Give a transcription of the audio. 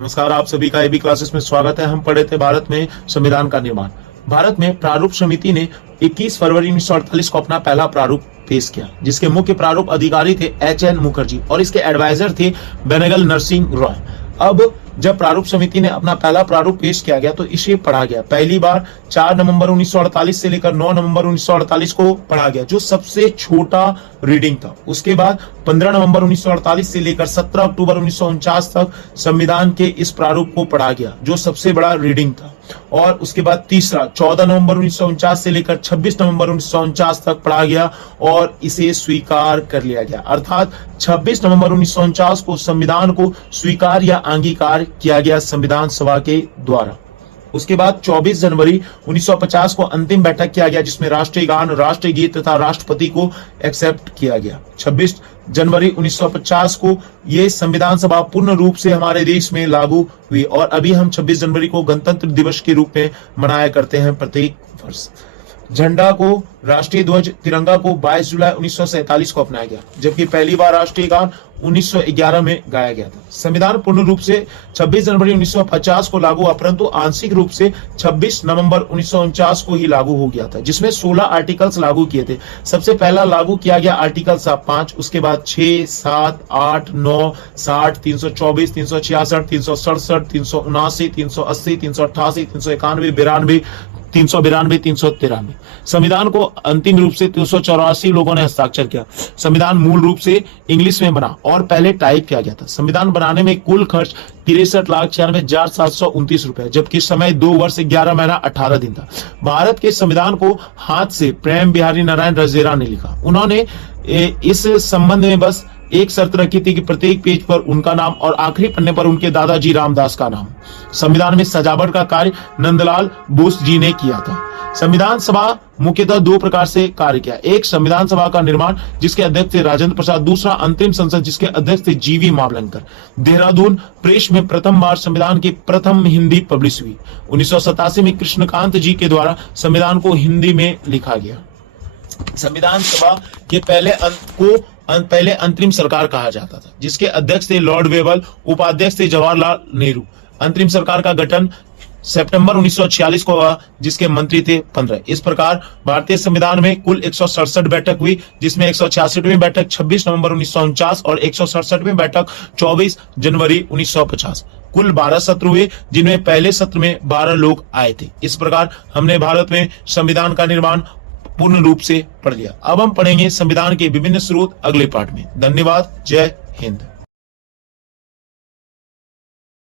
नमस्कार, आप सभी का एबी क्लासेस में स्वागत है। हम पढ़े थे भारत में संविधान का निर्माण। भारत में प्रारूप समिति ने 21 फरवरी 1948 को अपना पहला प्रारूप पेश किया, जिसके मुख्य प्रारूप अधिकारी थे एच.एन. मुखर्जी और इसके एडवाइजर थे बेनेगल नरसिंह रॉय। अब जब प्रारूप समिति ने अपना पहला प्रारूप पेश किया गया तो इसे पढ़ा गया। पहली बार 4 नवंबर 1948 से लेकर 9 नवंबर 1948 को पढ़ा गया, जो सबसे छोटा रीडिंग था। उसके बाद 15 नवंबर 1948 से लेकर 17 अक्टूबर 1949 तक संविधान के इस प्रारूप को पढ़ा गया, जो सबसे बड़ा रीडिंग था। और उसके बाद तीसरा 14 नवंबर 1949 से लेकर 26 नवंबर 1949 तक पढ़ा गया और इसे स्वीकार कर लिया गया। अर्थात 26 नवंबर 1949 को संविधान को स्वीकार या अंगीकार किया गया संविधान सभा के द्वारा। उसके बाद 24 जनवरी 1950 को अंतिम बैठक किया गया, जिसमें राष्ट्रीय गान, राष्ट्रीय गीत तथा राष्ट्रपति को एक्सेप्ट किया गया। 26 जनवरी 1950 को यह संविधान सभा पूर्ण रूप से हमारे देश में लागू हुई और अभी हम 26 जनवरी को गणतंत्र दिवस के रूप में मनाया करते हैं प्रत्येक वर्ष। झंडा को, राष्ट्रीय ध्वज, तिरंगा को 22 जुलाई 1947 को अपनाया गया, जबकि पहली बार राष्ट्रीय गान 1911 में गाया गया था। संविधान पूर्ण रूप से 26 जनवरी 1950 को लागू हुआ, परंतु आंशिक रूप से 26 नवंबर 1949 को ही लागू हो गया था, जिसमें 16 आर्टिकल्स लागू किए थे। सबसे पहला लागू किया गया आर्टिकल 5, उसके बाद 6, 7, 8, 9, 60, 324, 366, 367, 379, 380, 388, 391, 92, 392, 393। संविधान को अंतिम रूप से 384 लोगों ने हस्ताक्षर किया। संविधान मूल रूप से इंग्लिश में बना और पहले टाइप किया गया था। संविधान बनाने में कुल खर्च 63,96,729 रुपए, जबकि समय 2 वर्ष 11 महीना 18 दिन था। भारत के संविधान को हाथ से प्रेम बिहारी नारायण रजेरा ने लिखा। उन्होंने इस संबंध में बस एक शर्त रखी थी कि प्रत्येक पेज पर उनका नाम और आखिरी पन्ने पर उनके दादाजी रामदास का नाम। संविधान में सजावट का कार्य नंदलाल बोस जी ने किया था। संविधान सभा मुख्यतः 2 प्रकार से कार्य किया। एक, संविधान सभा का निर्माण, जिसके अध्यक्ष थे राजेंद्र प्रसाद। दूसरा, अंतरिम संसद, जिसके अध्यक्ष थे जी.वी. मावलंकर। देहरादून प्रेस में प्रथम बार संविधान की प्रथम हिंदी पब्लिश हुई। 1987 में कृष्णकांत जी के द्वारा संविधान को हिंदी में लिखा गया। संविधान सभा के पहले अंतरिम सरकार कहा जाता था, जिसके अध्यक्ष थे लॉर्ड वेवल, उपाध्यक्ष थे जवाहरलाल नेहरू। अंतरिम सरकार का गठन सितंबर 1946 को हुआ, जिसके मंत्री थे 15। इस प्रकार भारतीय संविधान में कुल 167 बैठक हुई, जिसमें 166वीं बैठक 26 नवंबर 1949 और 167वीं बैठक 24 जनवरी 1950। कुल 12 सत्र हुए, जिनमें पहले सत्र में 12 लोग आए थे। इस प्रकार हमने भारत में संविधान का निर्माण पूर्ण रूप से पढ़ लिया। अब हम पढ़ेंगे संविधान के विभिन्न स्रोत अगले पाठ में। धन्यवाद। जय हिंद।